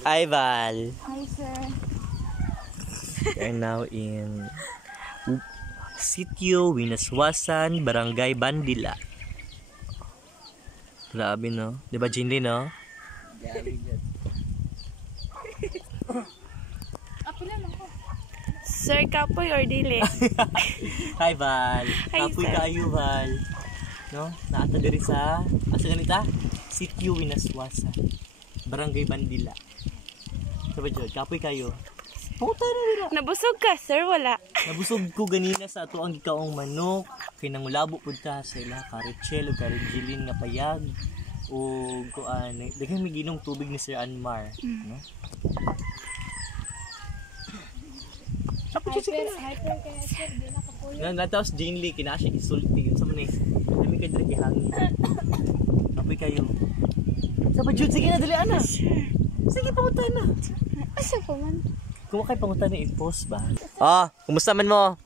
Hi, Val. Hi, sir. We are now in Sitio Winaswasan, Barangay Bandila. Grabe, no? Diba, Jinly, no? Grabe dyan. Apilan ako. Sir, kapoy or dili? Hi, Val. Hi, Kapoy sir. kayo, Val. No? Naata diri sa, asa ganita? Sitio Winaswasan, Barangay Bandila. Sabi dyan, kapoy kayo. Puta na nila. Nabusog ka, sir? Wala. Nabusog ko ganina sa ato ang gikaong manok. Kay nangulabo po ta sa ila Karichel o Karijilin nga payag. O kuan, daghang may ginong tubig ni Sir Anmar. No? Hyper kaya, sir. Di na kapuyo. Natapos Jane Lee, kinasya isulti. Yun sa man eh. Dami ka dali hangin. Kapoy kayo. Sabi Jude, sige na dali ana. Sige, pangutan na. Asa po man? Kumakay pangutan na i-post ba? Ah, kumusta man mo?